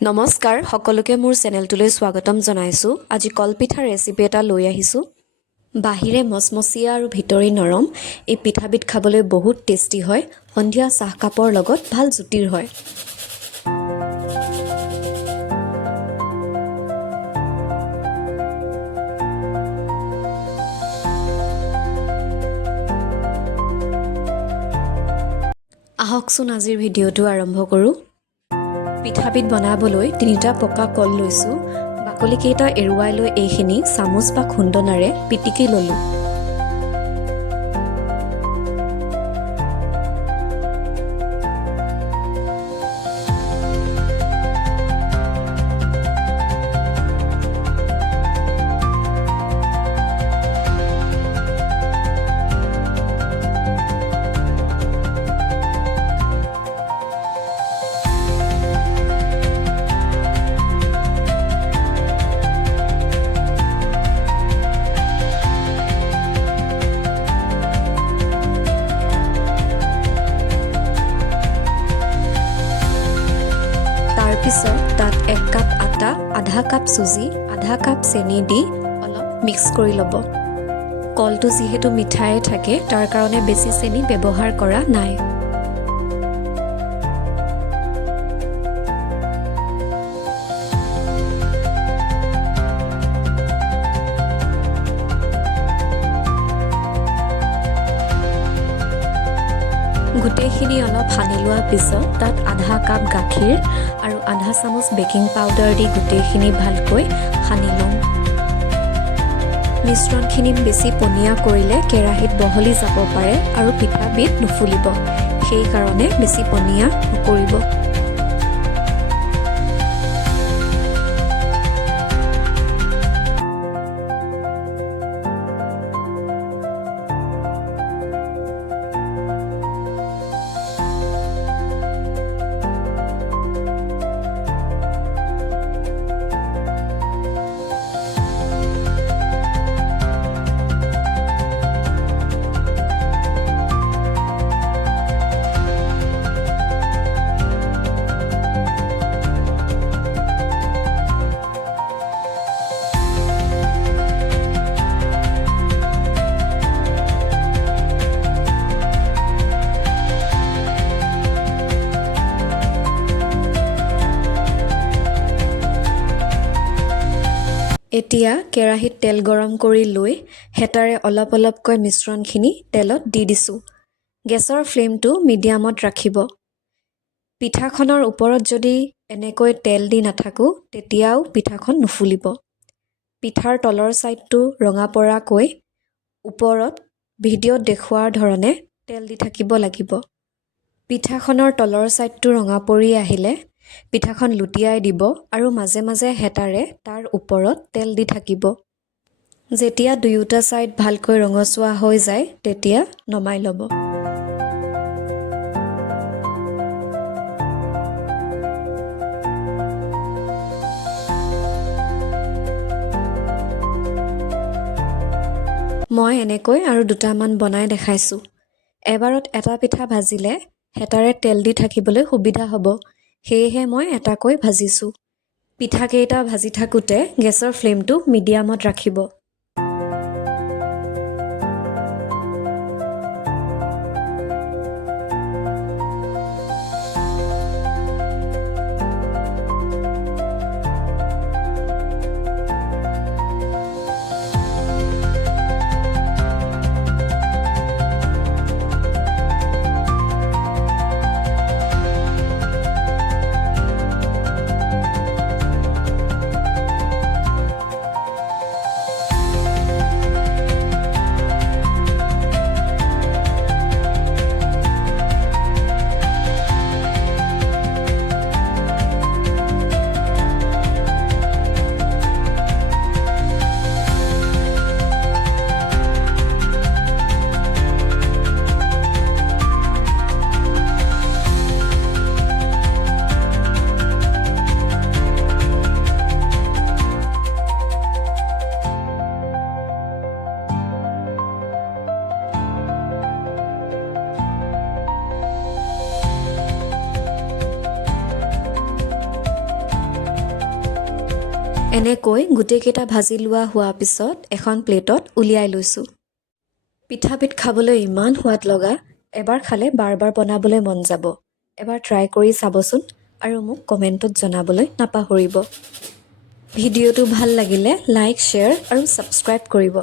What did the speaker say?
নমস্কাৰ সকলোকে মোৰ চেনেলটোলৈ স্বাগতম জনাইছোঁ। আজি কলপিঠাৰ ৰেচিপি এটা লৈ আহিছোঁ। বাহিৰে মচমচীয়া আৰু ভিতৰি নৰম এই পিঠাবিধ খাবলৈ বহুত টেষ্টি হয়। সন্ধিয়া চাহকাপৰ লগত ভাল জুতিৰ হয়। আহকচোন আজিৰ ভিডিঅ'টো আৰম্ভ কৰোঁ। পিঠাবিধ বনাবলৈ 3টা পকা কল লৈছোঁ। বাকলিকেইটা এৰুৱাই লৈ এইখিনি চামুচ বা খুন্দনাৰে পিটিকি ল'লোঁ। তাৰপিছত তাত 1 কাপ আটা, আধা কাপ চুজি, আধা কাপ চেনি দি অলপ মিক্স কৰি ল'ব। কলটো যিহেতু মিঠাই থাকে তাৰ কাৰণে বেছি চেনি ব্যৱহাৰ কৰা নাই। গোটেইখিনি অলপ সানি লোৱাৰ পিছত তাত আধা কাপ গাখীৰ আৰু আধা চামুচ বেকিং পাউডাৰ দি গোটেইখিনি ভালকৈ সানি ল'ম। মিশ্ৰণখিনি বেছি পনীয়া কৰিলে কেৰাহীত বহলি যাব পাৰে আৰু পিঠাবিধ নুফুলিব। সেইকাৰণে বেছি পনীয়া নকৰিব। এতিয়া কেৰাহীত তেল গৰম কৰি লৈ হেতাৰে অলপ অলপকৈ মিশ্ৰণখিনি তেলত দি দিছোঁ। গেছৰ ফ্লেমটো মিডিয়ামত ৰাখিব। পিঠাখনৰ ওপৰত যদি এনেকৈ তেল দি নাথাকোঁ তেতিয়াও পিঠাখন নুফুলিব। পিঠাৰ তলৰ ছাইডটো ৰঙা পৰাকৈ ওপৰত ভিডিঅ'ত দেখুওৱাৰ ধৰণে তেল দি থাকিব লাগিব। পিঠাখনৰ তলৰ ছাইডটো ৰঙা পৰি আহিলে পিঠাখন লুটিয়াই দিব আৰু মাজে মাজে হেতাৰে তাৰ ওপৰত তেল দি থাকিব। যেতিয়া দুয়োটা ছাইড ভালকৈ ৰঙচুৱা হৈ যায় তেতিয়া নমাই ল'ব। মই এনেকৈ আৰু দুটামান বনাই দেখাইছোঁ। এবাৰত এটা পিঠা ভাজিলে হেতাৰে তেল দি থাকিবলৈ সুবিধা হ'ব। সেয়েহে মই এটাকৈ ভাজিছোঁ। পিঠাকেইটা ভাজি থাকোঁতে গেছৰ ফ্লেমটো মিডিয়ামত ৰাখিব। এনেকৈ গোটেইকেইটা ভাজি লোৱা হোৱাৰ পিছত এখন প্লেটত উলিয়াই লৈছোঁ। পিঠাবিধ খাবলৈ ইমান সোৱাদ লগা, এবাৰ খালে বাৰ বাৰ বনাবলৈ মন যাব। এবাৰ ট্ৰাই কৰি চাবচোন আৰু মোক কমেণ্টত জনাবলৈ নাপাহৰিব। ভিডিঅ'টো ভাল লাগিলে লাইক, শ্বেয়াৰ আৰু ছাবস্ক্ৰাইব কৰিব।